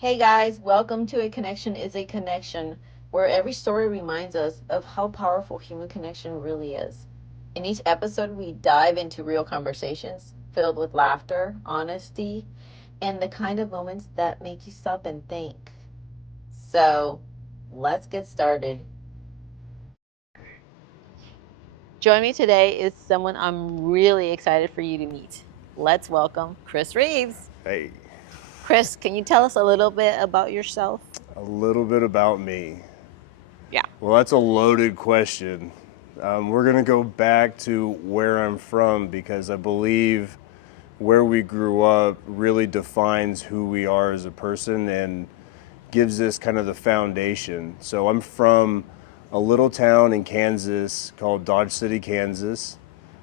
Hey guys, welcome to A Connection is a Connection, where every story reminds us of how powerful human connection really is. In each episode, we dive into real conversations filled with laughter, honesty, and the kind of moments that make you stop and think. So, let's get started. Joining me today is someone I'm really excited for you to meet. Let's welcome Chris Reeves. Hey, Chris, can you tell us a little bit about yourself? a little bit about me. Yeah. Well, that's a loaded question. We're going to go back to where I'm from because I believe where we grew up really defines who we are as a person and gives us kind of the foundation. So I'm from a little town in Kansas called Dodge City, Kansas.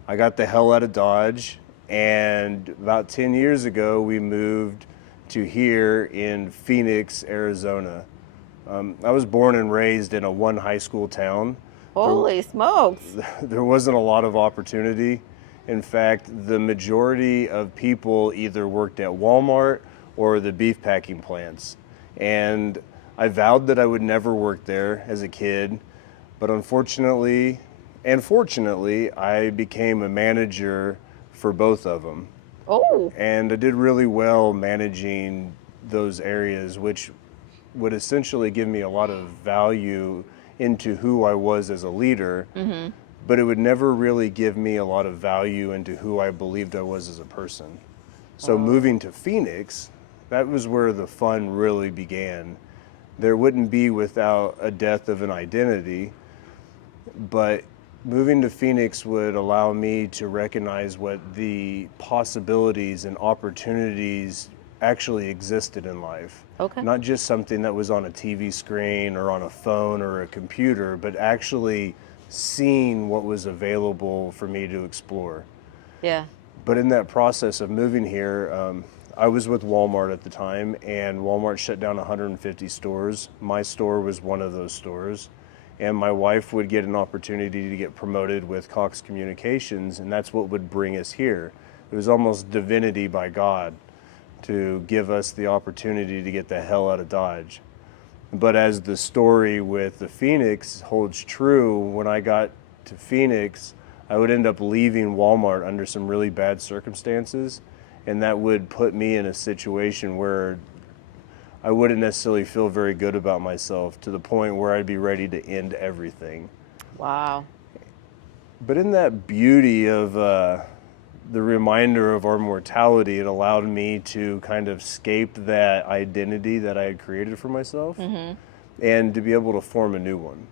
I got the hell out of Dodge, and about 10 years ago, we moved to here in Phoenix, Arizona. I was born and raised in a one high school town. Holy smokes. There wasn't a lot of opportunity. In fact, the majority of people either worked at Walmart or the beef packing plants. And I vowed that I would never work there as a kid, but unfortunately and fortunately, I became a manager for both of them. Oh. And I did really well managing those areas, which would essentially give me a lot of value into who I was as a leader, but it would never really give me a lot of value into who I believed I was as a person. So moving to Phoenix, that was where the fun really began. There wouldn't be without a death of an identity, but moving to Phoenix would allow me to recognize what the possibilities and opportunities actually existed in life. Okay. Not just something that was on a TV screen or on a phone or a computer, but actually seeing what was available for me to explore. Yeah. But in that process of moving here, I was with Walmart at the time, and Walmart shut down 150 stores. My store was one of those stores. And my wife would get an opportunity to get promoted with Cox Communications, and that's what would bring us here. It was almost divinity by God to give us the opportunity to get the hell out of Dodge. But as the story with the Phoenix holds true, when I got to Phoenix, I would end up leaving Walmart under some really bad circumstances, and that would put me in a situation where I wouldn't necessarily feel very good about myself to the point where I'd be ready to end everything. Wow. But in that beauty of the reminder of our mortality, it allowed me to kind of escape that identity that I had created for myself and to be able to form a new one.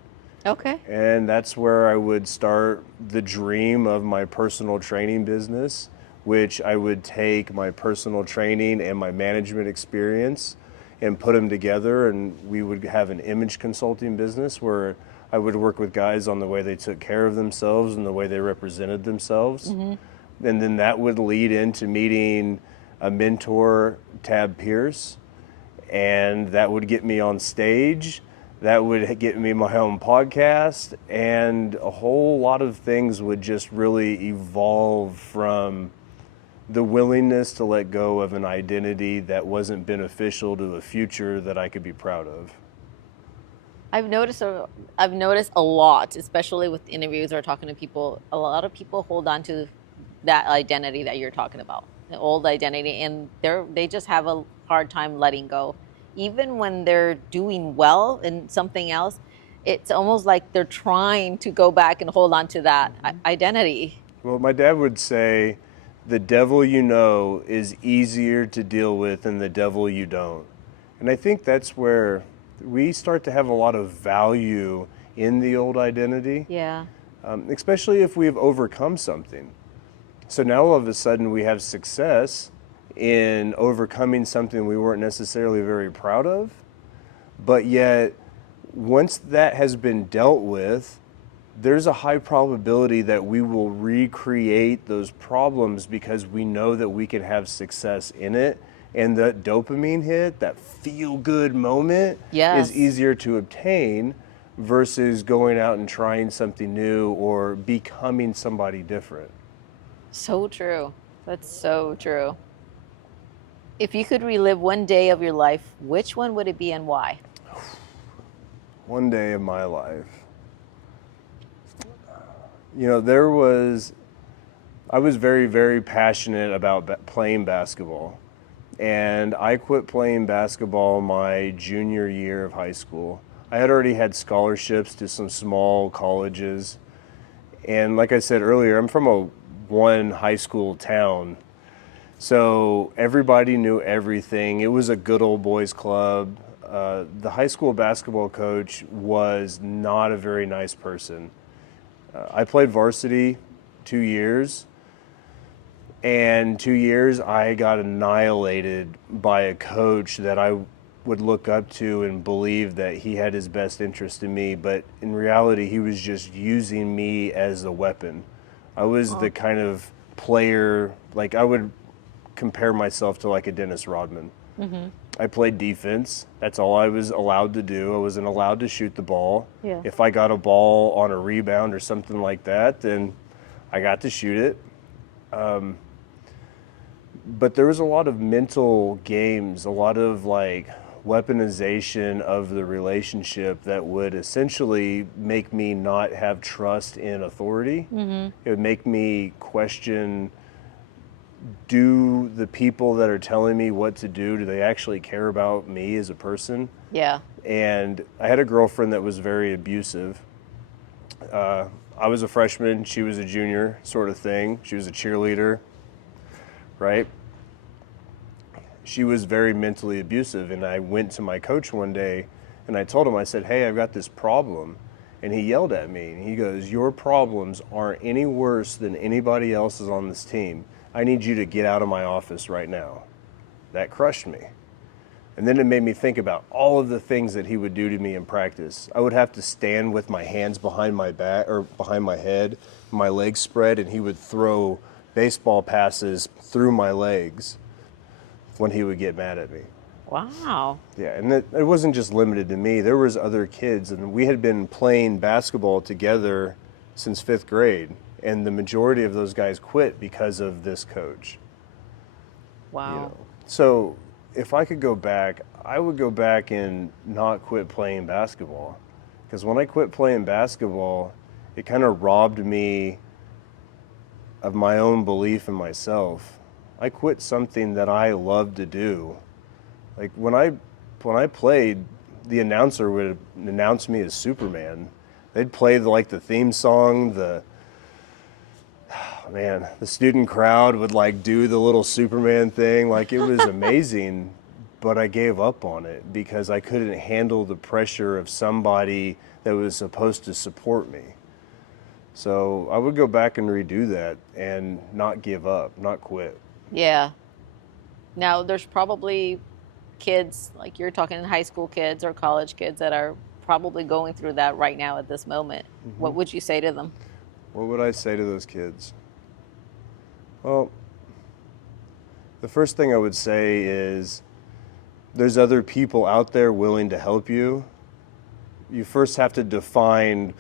Okay. And that's where I would start the dream of my personal training business, which I would take my personal training and my management experience and put them together, and we would have an image consulting business where I would work with guys on the way they took care of themselves and the way they represented themselves. And then that would lead into meeting a mentor, Tab Pierce, and that would get me on stage. That would get me my own podcast, and a whole lot of things would just really evolve from the willingness to let go of an identity that wasn't beneficial to a future that I could be proud of. I've noticed a lot, especially with interviews or talking to people. A lot of people hold on to that identity that you're talking about, the old identity, and they just have a hard time letting go. Even when they're doing well in something else, it's almost like they're trying to go back and hold on to that identity. Well, my dad would say, the devil you know is easier to deal with than the devil you don't. And I think that's where we start to have a lot of value in the old identity, Yeah. especially if we've overcome something. So now all of a sudden we have success in overcoming something we weren't necessarily very proud of, but yet once that has been dealt with, there's a high probability that we will recreate those problems because we know that we can have success in it. And that dopamine hit, that feel-good moment, Yes. is easier to obtain versus going out and trying something new or becoming somebody different. So true. That's so true. If you could relive one day of your life, which one would it be and why? One day of my life. You know, I was very, very passionate about playing basketball. And I quit playing basketball my junior year of high school. I had already had scholarships to some small colleges. And like I said earlier, I'm from a one high school town. So everybody knew everything. It was a good old boys club. The high school basketball coach was not a very nice person. I played varsity 2 years, and 2 years I got annihilated by a coach that I would look up to and believe that he had his best interest in me, but in reality he was just using me as a weapon. I was the kind of player, like I would compare myself to like a Dennis Rodman. I played defense. That's all I was allowed to do. I wasn't allowed to shoot the ball. Yeah. If I got a ball on a rebound or something like that, then I got to shoot it. But there was a lot of mental games, a lot of like weaponization of the relationship that would essentially make me not have trust in authority. It would make me question, do the people that are telling me what to do they actually care about me as a person? Yeah. And I had a girlfriend that was very abusive. I was a freshman, she was a junior, sort of thing. She was a cheerleader, right? She was very mentally abusive, and I went to my coach one day and I told him, I said, hey, I've got this problem. And he yelled at me and he goes, your problems aren't any worse than anybody else's on this team. I need you to get out of my office right now. That crushed me. And then it made me think about all of the things that he would do to me in practice. I would have to stand with my hands behind my back or behind my head, my legs spread, and he would throw baseball passes through my legs when he would get mad at me. Wow. Yeah, and it wasn't just limited to me. There was other kids, and we had been playing basketball together since 5th grade, and the majority of those guys quit because of this coach. Wow. You know? So if I could go back, I would go back and not quit playing basketball. Because when I quit playing basketball, it kind of robbed me of my own belief in myself. I quit something that I loved to do. Like when I played, the announcer would announce me as Superman. They'd play the theme song, the student crowd would like do the little Superman thing. Like it was amazing, but I gave up on it because I couldn't handle the pressure of somebody that was supposed to support me. So I would go back and redo that and not give up, not quit. Yeah. Now, there's probably kids, like you're talking high school kids or college kids that are probably going through that right now at this moment. What would you say to them? What would I say to those kids? Well, the first thing I would say is there's other people out there willing to help you. You first have to define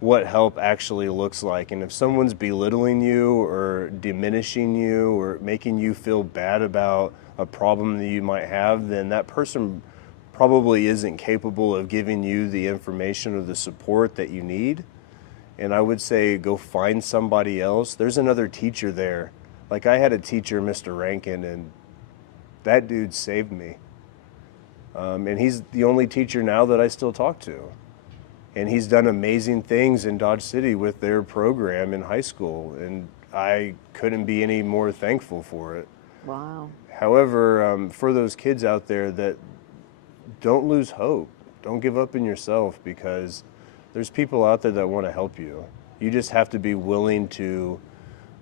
what help actually looks like. And if someone's belittling you or diminishing you or making you feel bad about a problem that you might have, then that person probably isn't capable of giving you the information or the support that you need. And I would say go find somebody else. There's another teacher there. Like I had a teacher, Mr. Rankin, and that dude saved me. And he's the only teacher now that I still talk to. And he's done amazing things in Dodge City with their program in high school. And I couldn't be any more thankful for it. Wow. However, for those kids out there that don't lose hope, don't give up in yourself, because there's people out there that want to help you. You just have to be willing to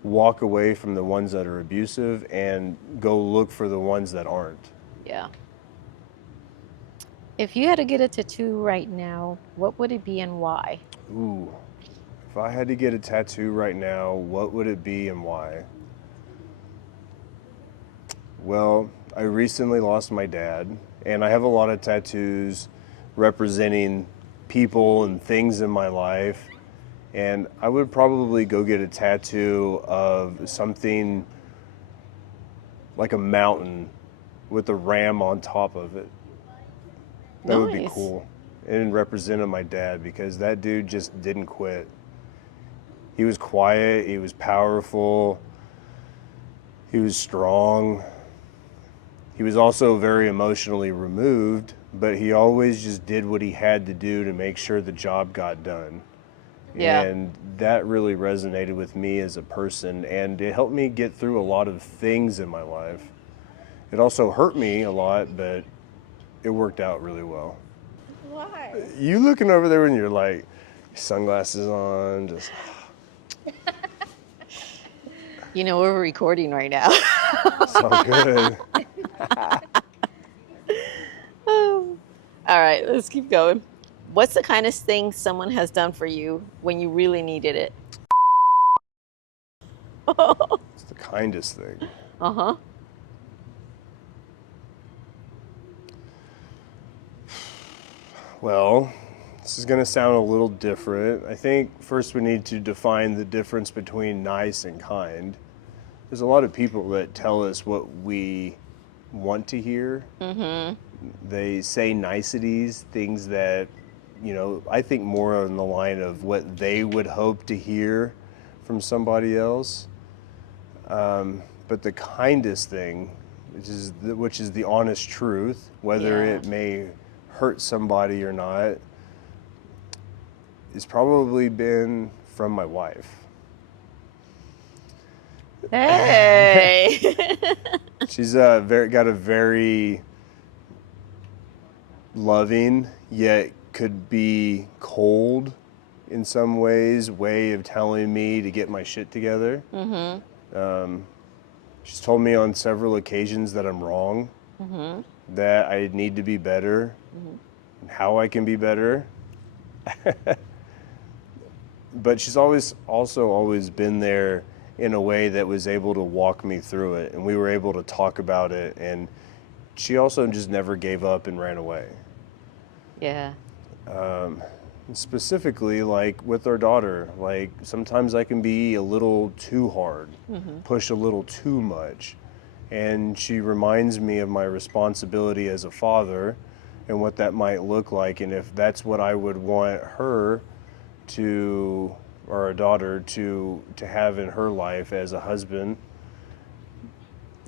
walk away from the ones that are abusive and go look for the ones that aren't. Yeah. If you had to get a tattoo right now, what would it be and why? Ooh, if I had to get a tattoo right now, what would it be and why? Well, I recently lost my dad, and I have a lot of tattoos representing people and things in my life. And I would probably go get a tattoo of something like a mountain with a ram on top of it. That would be Nice. cool. And represented my dad, because that dude just didn't quit. He was quiet, he was powerful, he was strong. He was also very emotionally removed, but he always just did what he had to do to make sure the job got done. Yeah. And that really resonated with me as a person, and it helped me get through a lot of things in my life. It also hurt me a lot, but it worked out really well. Why? You looking over there when you're like, sunglasses on, just... You know, we're recording right now. It's all good. All right, let's keep going. What's the kindest thing someone has done for you when you really needed it? It's the kindest thing. Uh-huh. Well, this is going to sound a little different. I think first we need to define the difference between nice and kind. There's a lot of people that tell us what we want to hear. Mm-hmm. They say niceties, things that, you know, I think more on the line of what they would hope to hear from somebody else. But the kindest thing, which is the honest truth, whether Yeah. it may hurt somebody or not, has probably been from my wife. Hey. She's got a very loving, yet could be cold in some ways, way of telling me to get my shit together. Mm-hmm. She's told me on several occasions that I'm wrong, mm-hmm. that I need to be better, mm-hmm. and how I can be better. But she's always been there in a way that was able to walk me through it, and we were able to talk about it, and she also just never gave up and ran away. Yeah. Specifically, like with our daughter, like sometimes I can be a little too hard, mm-hmm. push a little too much, and she reminds me of my responsibility as a father and what that might look like, and if that's what I would want her to, or a daughter to have in her life as a husband.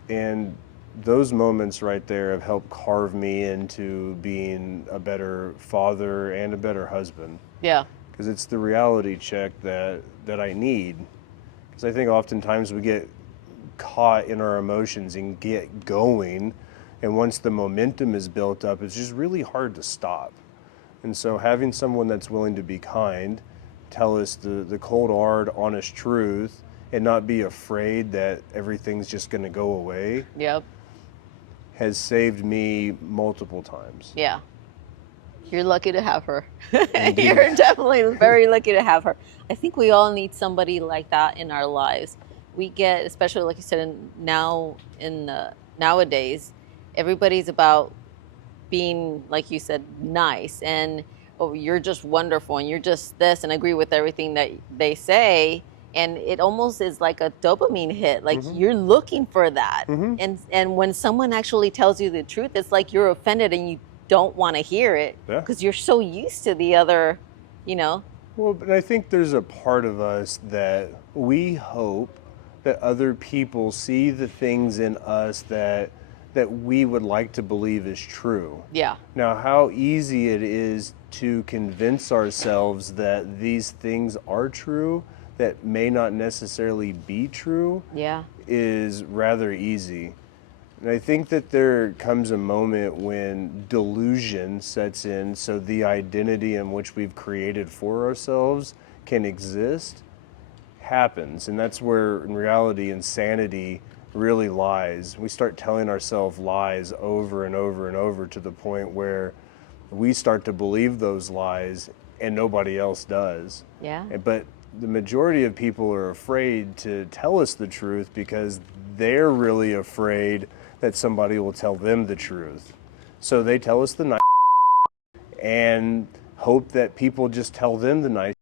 And those moments right there have helped carve me into being a better father and a better husband. Yeah. Because it's the reality check that I need. Because I think oftentimes we get caught in our emotions and get going, and once the momentum is built up, it's just really hard to stop. And so having someone that's willing to be kind, tell us the cold, hard, honest truth, and not be afraid that everything's just going to go away, Yep. has saved me multiple times. Yeah. You're lucky to have her. You're definitely very lucky to have her. I think we all need somebody like that in our lives. We get, especially like you said, nowadays, everybody's about being, like you said, nice, and oh, you're just wonderful, and you're just this, and agree with everything that they say. And it almost is like a dopamine hit. Like, mm-hmm. you're looking for that. Mm-hmm. And when someone actually tells you the truth, it's like you're offended and you don't want to hear it, because you're so used to the other, you know. Well, but I think there's a part of us that we hope that other people see the things in us that we would like to believe is true. Yeah. Now, how easy it is to convince ourselves that these things are true that may not necessarily be true, yeah, is rather easy. And I think that there comes a moment when delusion sets in, so the identity in which we've created for ourselves can exist, happens. And that's where, in reality, insanity really lies. We start telling ourselves lies over and over and over, to the point where we start to believe those lies and nobody else does. Yeah. But the majority of people are afraid to tell us the truth because they're really afraid that somebody will tell them the truth. So they tell us the nice and hope that people just tell them the nice.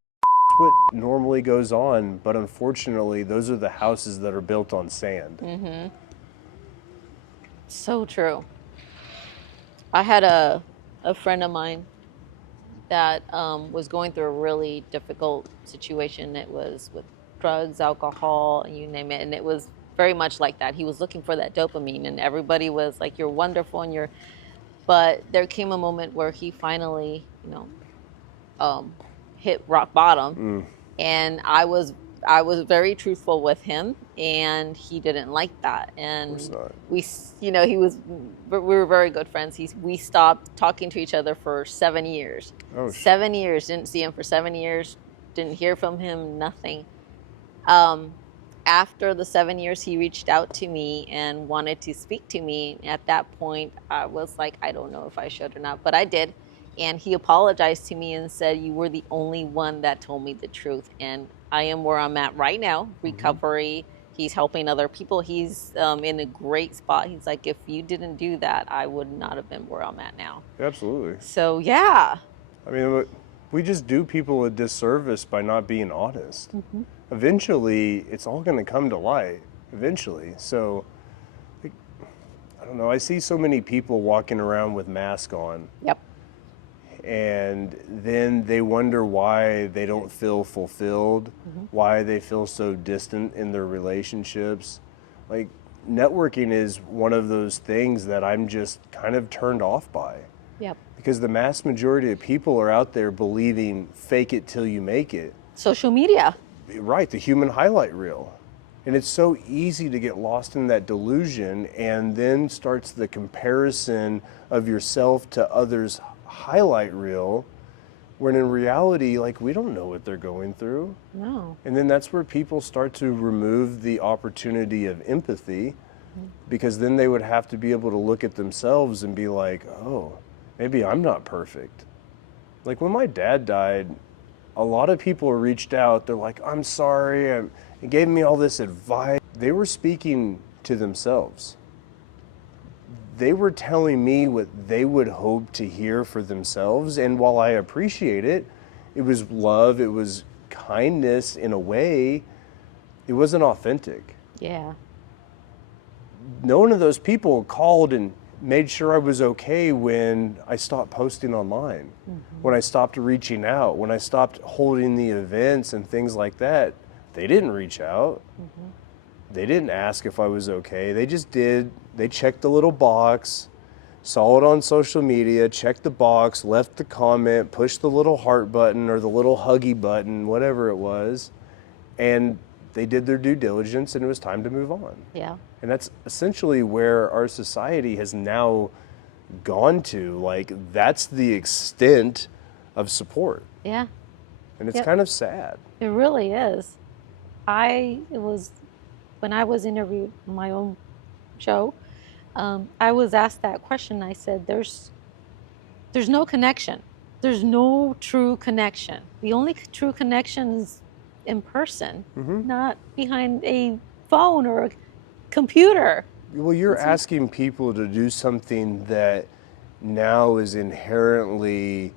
What normally goes on, but unfortunately those are the houses that are built on sand. Mm-hmm. So true. I had a friend of mine that was going through a really difficult situation. It was with drugs, alcohol, and you name it. And it was very much like that. He was looking for that dopamine, and everybody was like, "You're wonderful," and you're. But there came a moment where he finally, um, hit rock bottom, Mm, and I was very truthful with him, and he didn't like that. of course And not. we were very good friends. We stopped talking to each other for 7 years. Oh, 7 years, didn't see him for 7 years, didn't hear from him, nothing. um, After the 7 years, he reached out to me and wanted to speak to me. At that point, I was like, I don't know if I should or not, but I did. And he apologized to me and said, "You were the only one that told me the truth." And I am where I'm at right now, hmm recovery. He's helping other people. He's in a great spot. He's like, "If you didn't do that, I would not have been where I'm at now." absolutely. So, yeah. I mean, we just do people a disservice by not being honest. Hmm. Eventually, it's all going to come to light. Eventually, so like, I don't know. I see so many people walking around with masks on, Yep. and then they wonder why they don't feel fulfilled, Hmm. why they feel so distant in their relationships. Like, networking is one of those things that I'm just kind of turned off by, Yep. because the mass majority of people are out there believing fake it till you make it. Social media. Right, the human highlight reel. And it's so easy to get lost in that delusion, and then starts the comparison of yourself to others' highlight reel, when in reality, like, we don't know what they're going through. No. And then that's where people start to remove the opportunity of empathy, because then they would have to be able to look at themselves and be like, oh, maybe I'm not perfect. Like, when my dad died, a lot of people reached out. They're like, I'm sorry. And gave me all this advice. They were speaking to themselves. They were telling me what they would hope to hear for themselves. And while I appreciate it, it was love, it was kindness in a way, it wasn't authentic. Yeah. No one of those people called and made sure I was okay when I stopped posting online, when I stopped reaching out, when I stopped holding the events and things like that. They didn't reach out. They didn't ask if I was okay. They just did. They checked the little box, saw it on social media, checked the box, left the comment, pushed the little heart button or the little huggy button, whatever it was, and they did their due diligence, and it was time to move on. Yeah. And that's essentially where our society has now gone to. Like, that's the extent of support. Yeah. And it's Yep. kind of sad. It really is. It was when I was interviewed on my own show, I was asked that question. I said, there's no connection. There's no true connection. The only true connection is in person, not behind a phone or a computer. Well, you're asking people to do something that now is inherently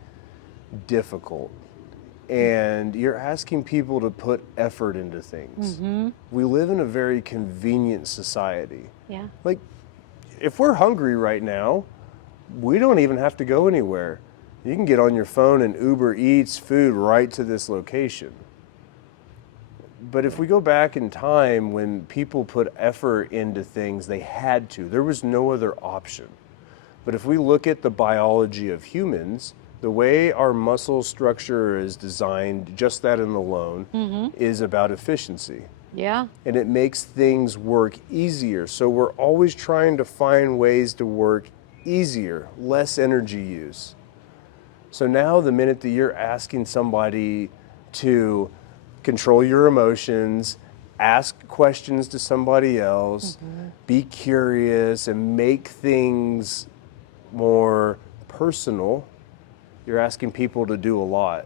difficult. And you're asking people to put effort into things. We live in a very convenient society. Yeah. Like, if we're hungry right now, we don't even have to go anywhere. You can get on your phone and Uber Eats food right to this location. But if we go back in time, when people put effort into things, they had to. There was no other option. But if we look at the biology of humans, the way our muscle structure is designed, just that in alone, is about efficiency. Yeah. And it makes things work easier. So we're always trying to find ways to work easier, less energy use. So now, the minute that you're asking somebody to control your emotions, ask questions to somebody else, be curious, and make things more personal, you're asking people to do a lot.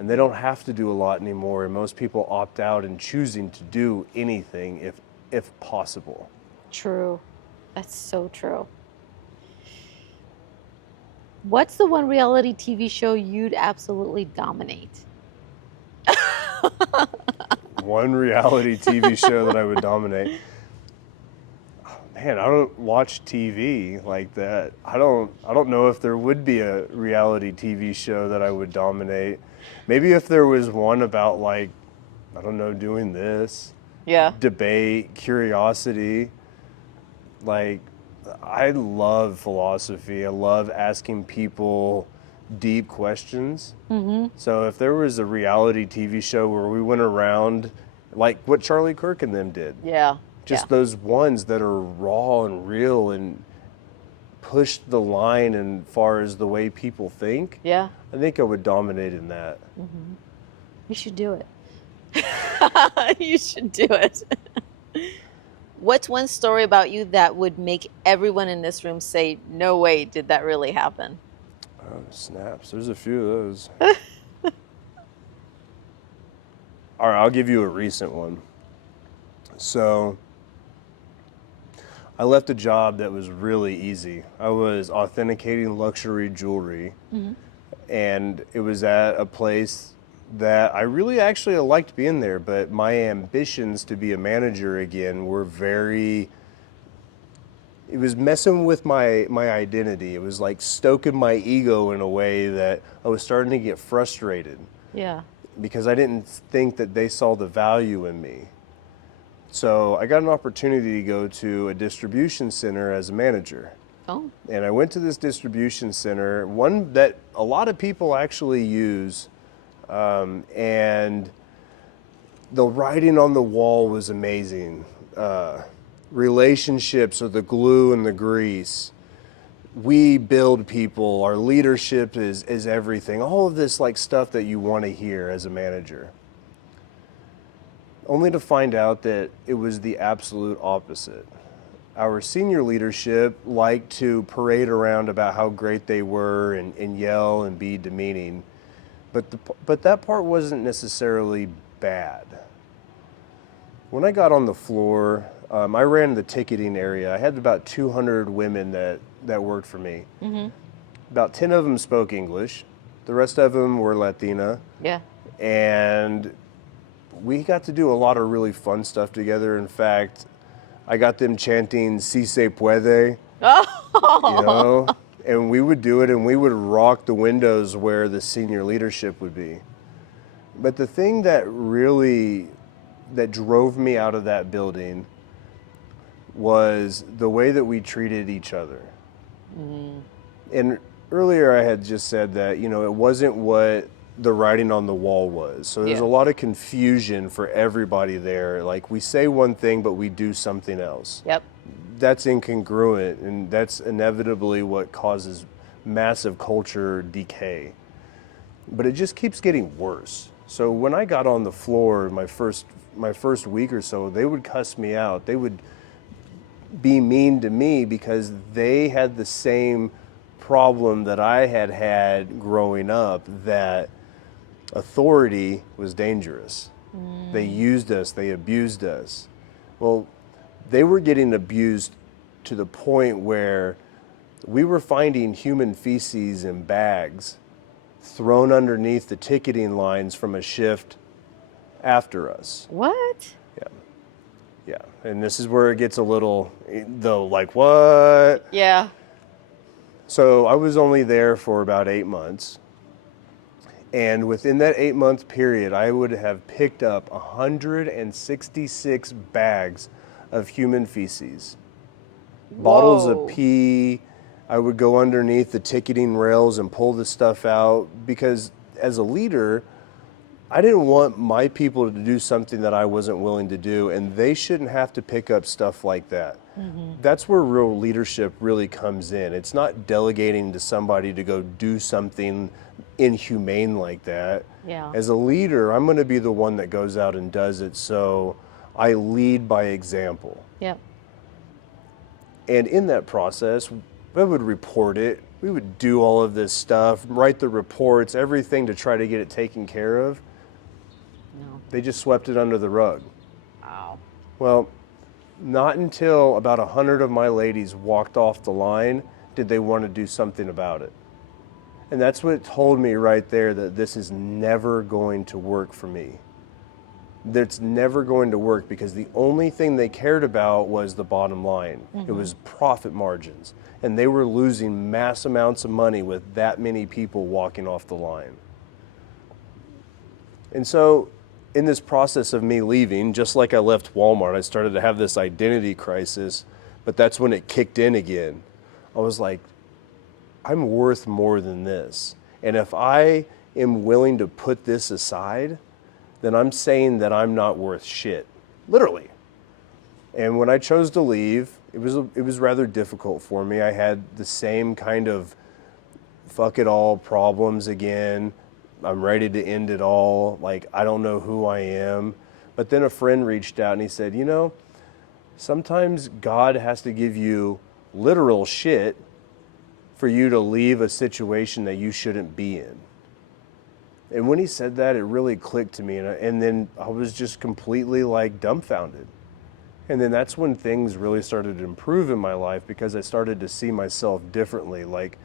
And they don't have to do a lot anymore, and most people opt out in choosing to do anything if possible. True. That's so true. What's the one reality TV show you'd absolutely dominate? One reality TV show that I would dominate. Oh, man, I don't watch TV like that. I don't know if there would be a reality TV show that I would dominate. Maybe if there was one about like, I don't know, doing this, Yeah. debate, curiosity. Like, I love philosophy. I love asking people deep questions. So if there was a reality TV show where we went around, like what Charlie Kirk and them did, Yeah. just Yeah. those ones that are raw and real and push the line as far as the way people think, Yeah. I think I would dominate in that. You should do it. You should do it. What's one story about you that would make everyone in this room say, no way, did that really happen? Oh, snaps. There's a few of those. All right, I'll give you a recent one. So I left a job that was really easy. I was authenticating luxury jewelry, and it was at a place that I really actually liked being there, but my ambitions to be a manager again were it was messing with my identity. It was like stoking my ego in a way that I was starting to get frustrated Yeah. because I didn't think that they saw the value in me. So I got an opportunity to go to a distribution center as a manager. Oh. And I went to this distribution center, one that a lot of people actually use, and the writing on the wall was amazing. Relationships are the glue and the grease. We build people. Our leadership is everything. All of this like stuff that you want to hear as a manager. Only to find out that it was the absolute opposite. Our senior leadership liked to parade around about how great they were and yell and be demeaning. But that part wasn't necessarily bad. When I got on the floor, I ran the ticketing area. I had about 200 women that worked for me. About 10 of them spoke English. The rest of them were Latina. Yeah. And we got to do a lot of really fun stuff together. In fact, I got them chanting "Si se puede," you know, and we would do it and we would rock the windows where the senior leadership would be. But the thing that drove me out of that building was the way that we treated each other. And earlier I had just said that, you know, it wasn't what the writing on the wall was. So there's a lot of confusion for everybody there. Like, we say one thing, but we do something else. Yep. That's incongruent, and that's inevitably what causes massive culture decay. But it just keeps getting worse. So when I got on the floor my first week or so, they would cuss me out. They would be mean to me because they had the same problem that I had growing up, that authority was dangerous. They used us, they abused us. Well, they were getting abused to the point where we were finding human feces in bags thrown underneath the ticketing lines from a shift after us. What? Yeah, and this is where it gets a little, though, like, what? Yeah. So I was only there for about 8 months. And within that 8-month period, I would have picked up 166 bags of human feces. Bottles of pee. I would go underneath the ticketing rails and pull the stuff out, because as a leader, I didn't want my people to do something that I wasn't willing to do, and they shouldn't have to pick up stuff like that. That's where real leadership really comes in. It's not delegating to somebody to go do something inhumane like that. Yeah. As a leader, I'm going to be the one that goes out and does it, so I lead by example. Yep. And in that process, we would report it. We would do all of this stuff, write the reports, everything to try to get it taken care of. No. They just swept it under the rug. Wow. Well, not until about 100 of my ladies walked off the line did they want to do something about it. And that's what told me right there that this is never going to work for me. that's never going to work, because the only thing they cared about was the bottom line. It was profit margins. And they were losing mass amounts of money with that many people walking off the line. And so in this process of me leaving, just like I left Walmart, I started to have this identity crisis, but that's when it kicked in again. I was like, I'm worth more than this. And if I am willing to put this aside, then I'm saying that I'm not worth shit, literally. And when I chose to leave, it was rather difficult for me. I had the same kind of fuck it all problems again. I'm ready to end it all. Like, I don't know who I am. But then a friend reached out and he said, you know, sometimes God has to give you literal shit for you to leave a situation that you shouldn't be in. And when he said that, it really clicked to me. And then I was just completely like dumbfounded. And then that's when things really started to improve in my life, because I started to see myself differently. Like,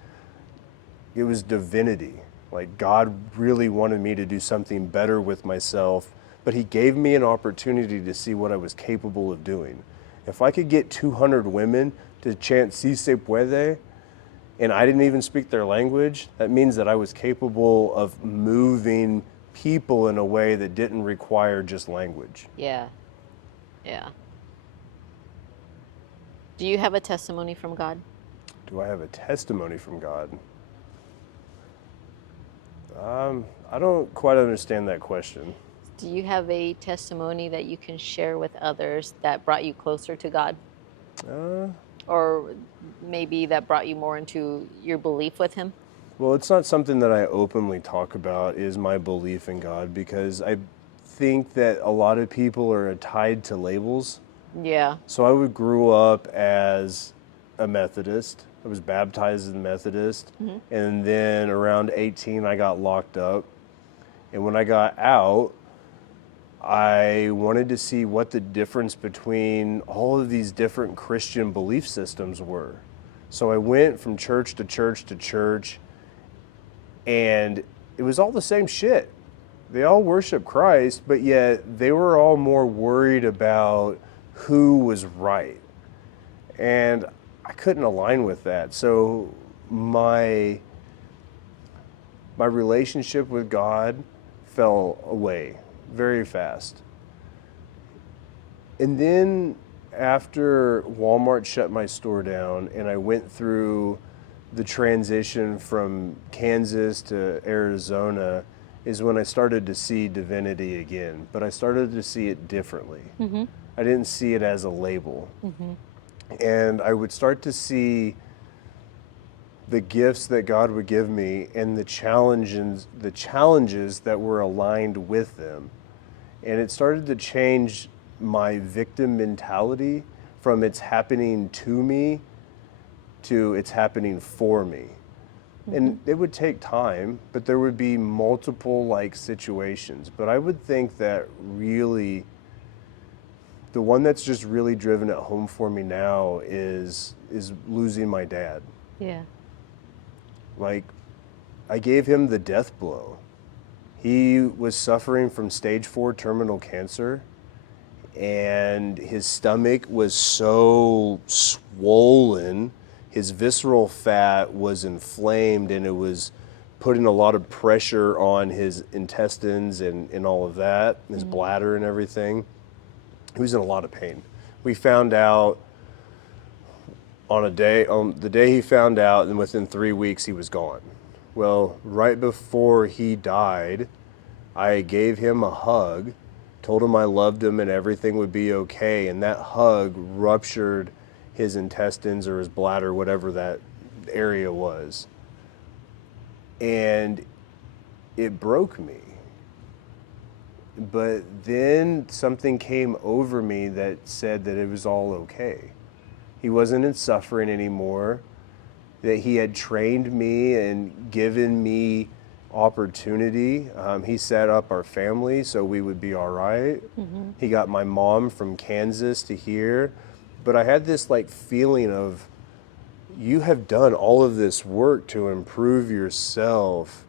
it was divinity. Like, God really wanted me to do something better with myself, but he gave me an opportunity to see what I was capable of doing. If I could get 200 women to chant Si se puede, and I didn't even speak their language, that means that I was capable of moving people in a way that didn't require just language. Yeah. Yeah. Do you have a testimony from God? Do I have a testimony from God? I don't quite understand that question. Do you have a testimony that you can share with others that brought you closer to God? Or maybe that brought you more into your belief with him? Well, it's not something that I openly talk about, is my belief in God, because I think that a lot of people are tied to labels. Yeah. So I grew up as a Methodist. I was baptized as a Methodist. And then around 18, I got locked up. And when I got out, I wanted to see what the difference between all of these different Christian belief systems were. So I went from church to church to church, and it was all the same shit. They all worship Christ, but yet they were all more worried about who was right. And I couldn't align with that. So my relationship with God fell away very fast. And then after Walmart shut my store down and I went through the transition from Kansas to Arizona, is when I started to see divinity again. But I started to see it differently. I didn't see it as a label. And I would start to see the gifts that God would give me and the challenges that were aligned with them. And it started to change my victim mentality from it's happening to me to it's happening for me. And it would take time, but there would be multiple like situations. But I would think that really the one that's just really driven it home for me now is losing my dad. Yeah. Like, I gave him the death blow. He was suffering from stage 4 terminal cancer, and his stomach was so swollen, his visceral fat was inflamed, and it was putting a lot of pressure on his intestines and all of that, his bladder and everything. He was in a lot of pain. We found out on the day he found out, and within 3 weeks he was gone. Well, right before he died, I gave him a hug, told him I loved him and everything would be okay, and that hug ruptured his intestines or his bladder, whatever that area was. And it broke me. But then something came over me that said that it was all okay. He wasn't in suffering anymore, that he had trained me and given me opportunity. He set up our family so we would be all right. He got my mom from Kansas to here. But I had this like feeling of, you have done all of this work to improve yourself,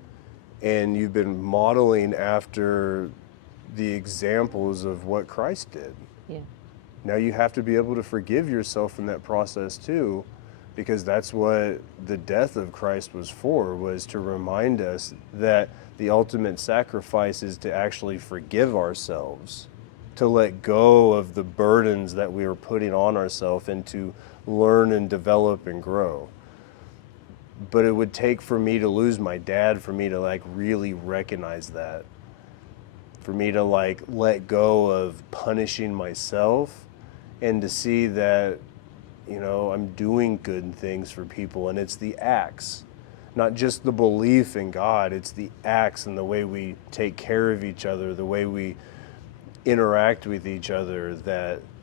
and you've been modeling after the examples of what Christ did. Yeah. Now you have to be able to forgive yourself in that process too, because that's what the death of Christ was for, was to remind us that the ultimate sacrifice is to actually forgive ourselves, to let go of the burdens that we are putting on ourselves, and to learn and develop and grow. But it would take for me to lose my dad for me to like really recognize that, for me to like let go of punishing myself and to see that, you know, I'm doing good things for people. And it's the acts, not just the belief in God, it's the acts and the way we take care of each other, the way we interact with each other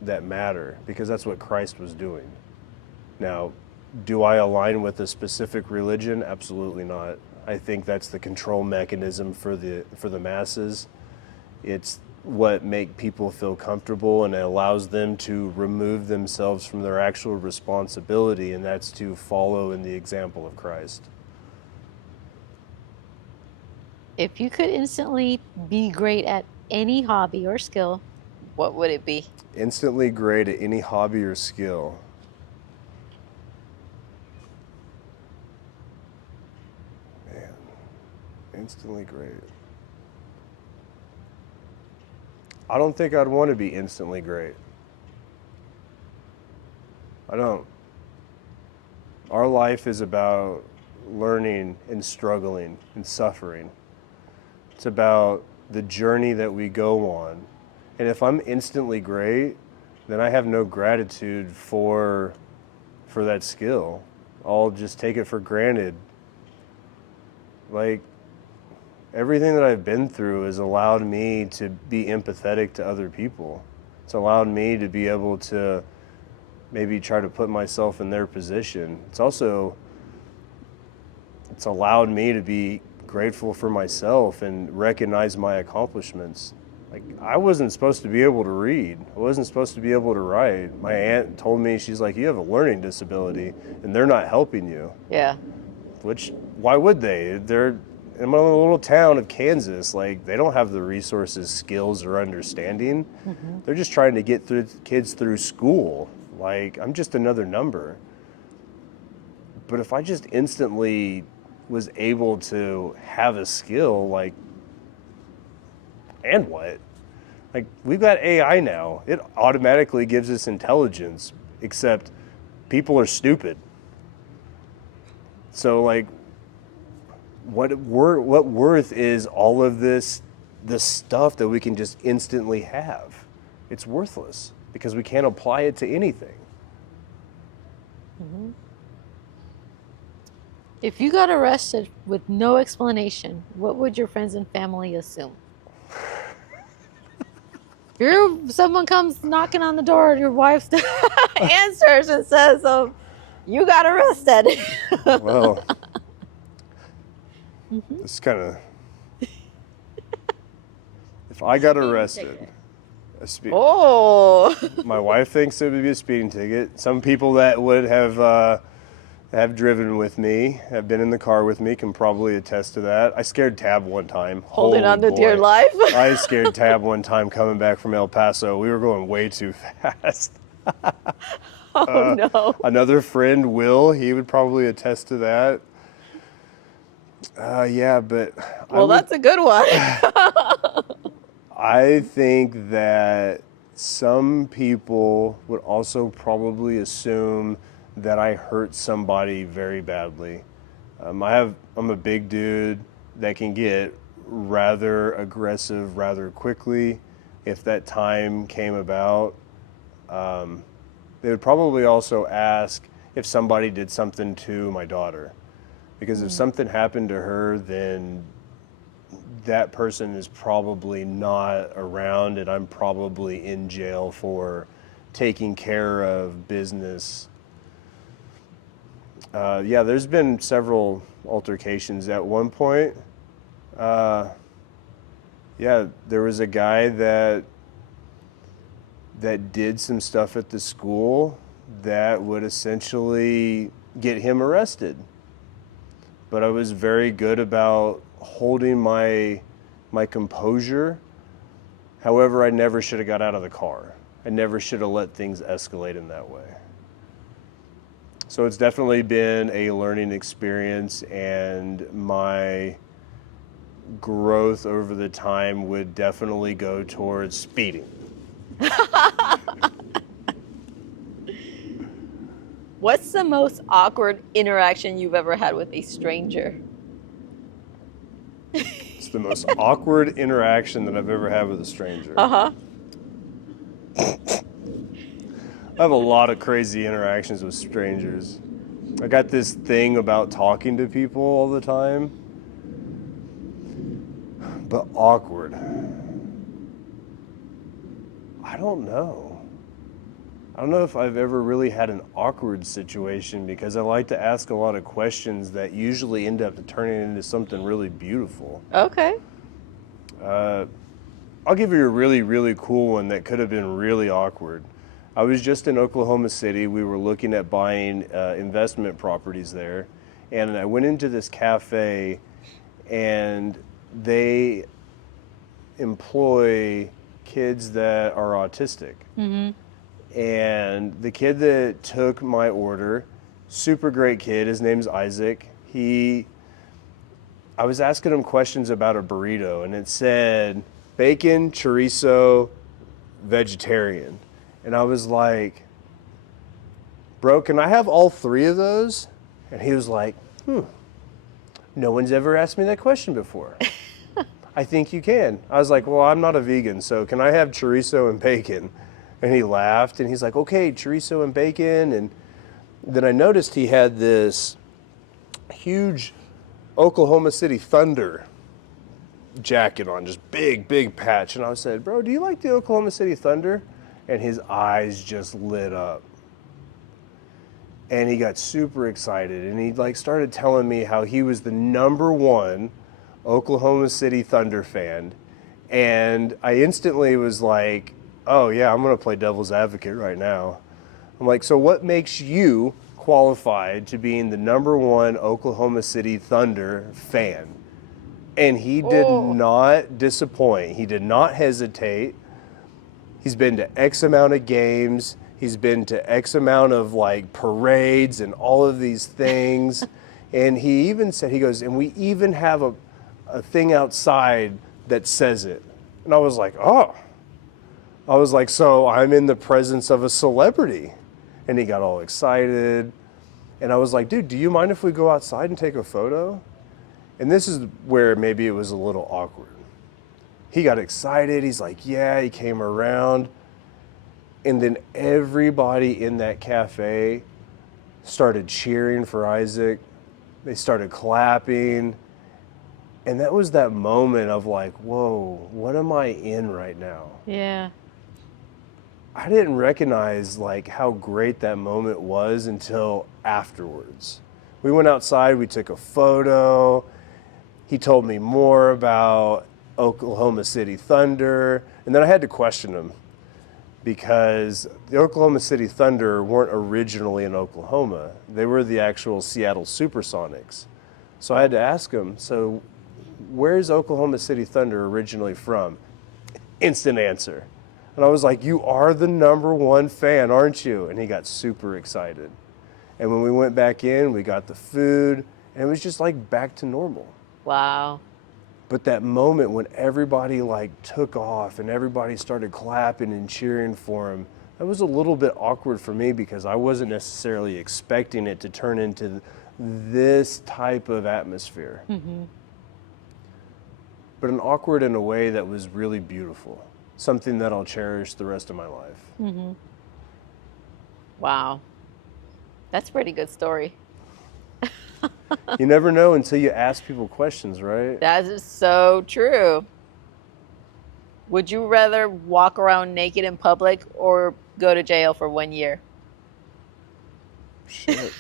that matter, because that's what Christ was doing. Now, do I align with a specific religion? Absolutely not. I think that's the control mechanism for the masses. It's what make people feel comfortable, and it allows them to remove themselves from their actual responsibility, and that's to follow in the example of Christ. If you could instantly be great at any hobby or skill, what would it be? Instantly great at any hobby or skill. Man, instantly great. I don't think I'd want to be instantly great. I don't. Our life is about learning and struggling and suffering. It's about the journey that we go on. And if I'm instantly great, then I have no gratitude for that skill. I'll just take it for granted. Like, everything that I've been through has allowed me to be empathetic to other people. It's allowed me to be able to maybe try to put myself in their position. It's allowed me to be grateful for myself and recognize my accomplishments. Like, I wasn't supposed to be able to read. I wasn't supposed to be able to write. My aunt told me, she's like, you have a learning disability and they're not helping you. Yeah. Which, why would they? They're in my little town of Kansas. Like, they don't have the resources, skills, or understanding. Mm-hmm. They're just trying to get kids through school. Like, I'm just another number. But if I just instantly was able to have a skill, like, and what? Like, we've got AI now. It automatically gives us intelligence, except people are stupid. So, like, what worth is all of this stuff that we can just instantly have? It's worthless because we can't apply it to anything. Mm-hmm. If you got arrested with no explanation, what would your friends and family assume? Someone comes knocking on the door, your wife answers and says, you got arrested. Well, it's kind of... If I got arrested... My wife thinks it would be a speeding ticket. Some people that would have driven with me, have been in the car with me, can probably attest to that. I scared Tab one time. Holding on to dear life? I scared Tab one time coming back from El Paso. We were going way too fast. Oh, no. Another friend, Will, he would probably attest to that. Yeah, but... Well, that's a good one. I think that some people would also probably assume that I hurt somebody very badly. I'm a big dude that can get rather aggressive rather quickly. If that time came about, they would probably also ask if somebody did something to my daughter. Because if something happened to her, then that person is probably not around, and I'm probably in jail for taking care of business. Yeah, there's been several altercations. At one point, yeah, there was a guy that did some stuff at the school that would essentially get him arrested. But I was very good about holding my composure However, I never should have got out of the car. I never should have let things escalate in that way. So it's definitely been a learning experience, and my growth over the time would definitely go towards speeding. What's the most awkward interaction you've ever had with a stranger? It's the most awkward interaction that I've ever had with a stranger. Uh-huh. I have a lot of crazy interactions with strangers. I got this thing about talking to people all the time, but awkward. I don't know. I don't know if I've ever really had an awkward situation, because I like to ask a lot of questions that usually end up turning into something really beautiful. Okay. I'll give you a really, really cool one that could have been really awkward. I was just in Oklahoma City. We were looking at buying investment properties there. And I went into this cafe, and they employ kids that are autistic. Mm-hmm. And the kid that took my order, super great kid, his name's Isaac. I was asking him questions about a burrito, and it said bacon, chorizo, vegetarian. And I was like, bro, can I have all three of those? And he was like, no one's ever asked me that question before. I think you can. I was like, well, I'm not a vegan, so can I have chorizo and bacon? And he laughed, and he's like, okay, chorizo and bacon. And then I noticed he had this huge Oklahoma City Thunder jacket on, just big, big patch. And I said, bro, do you like the Oklahoma City Thunder? And his eyes just lit up. And he got super excited, and he started telling me how he was the #1 Oklahoma City Thunder fan. And I instantly was like, oh yeah, I'm gonna play devil's advocate right now. I'm like, so what makes you qualified to being the #1 Oklahoma City Thunder fan? And he did not disappoint. He did not hesitate. He's been to X amount of games. He's been to X amount of parades and all of these things. And he even said, he goes, and we even have a thing outside that says it. And I was like, oh. I was like, so I'm in the presence of a celebrity. And he got all excited. And I was like, dude, do you mind if we go outside and take a photo? And this is where maybe it was a little awkward. He got excited. He's like, yeah, he came around. And then everybody in that cafe started cheering for Isaac. They started clapping. And that was that moment of whoa, what am I in right now? Yeah. I didn't recognize how great that moment was until afterwards. We went outside, we took a photo. He told me more about Oklahoma City Thunder. And then I had to question him, because the Oklahoma City Thunder weren't originally in Oklahoma. They were the actual Seattle Supersonics. So I had to ask him, so where's Oklahoma City Thunder originally from? Instant answer. And I was like, you are the #1 fan, aren't you? And he got super excited. And when we went back in, we got the food, and it was just back to normal. Wow. But that moment when everybody took off and everybody started clapping and cheering for him, that was a little bit awkward for me, because I wasn't necessarily expecting it to turn into this type of atmosphere. Mm-hmm. But an awkward in a way that was really beautiful. Something that I'll cherish the rest of my life. Mm-hmm. Wow. That's a pretty good story. You never know until you ask people questions, right? That is so true. Would you rather walk around naked in public or go to jail for 1 year? Shit.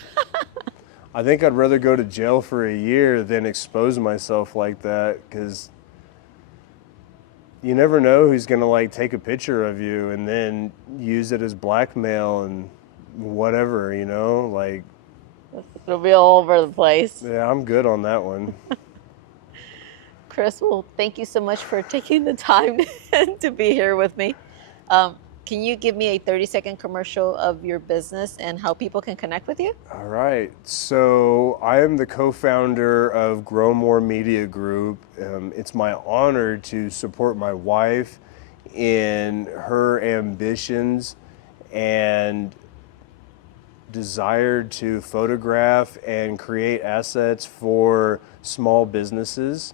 I think I'd rather go to jail for a year than expose myself like that, because you never know who's going to take a picture of you and then use it as blackmail and whatever, It'll be all over the place. Yeah, I'm good on that one. Chris, well, thank you so much for taking the time to be here with me. Can you give me a 30-second commercial of your business and how people can connect with you? All right. So I am the co-founder of Grow More Media Group. It's my honor to support my wife in her ambitions and desire to photograph and create assets for small businesses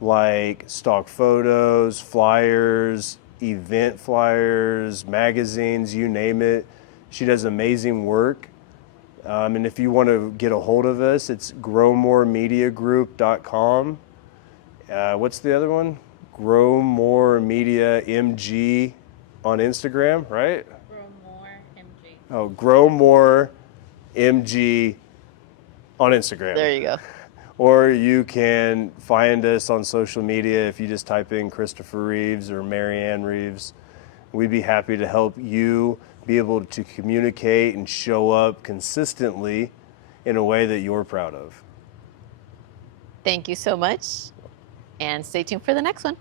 like stock photos, flyers, event flyers, magazines, you name it. She does amazing work. And if you want to get a hold of us, it's growmoremediagroup.com. What's the other one? Grow More Media MG on Instagram, right? Grow More MG. Oh, Grow More MG on Instagram. There you go. Or you can find us on social media if you just type in Christopher Reeves or Marianne Reeves. We'd be happy to help you be able to communicate and show up consistently in a way that you're proud of. Thank you so much, and stay tuned for the next one.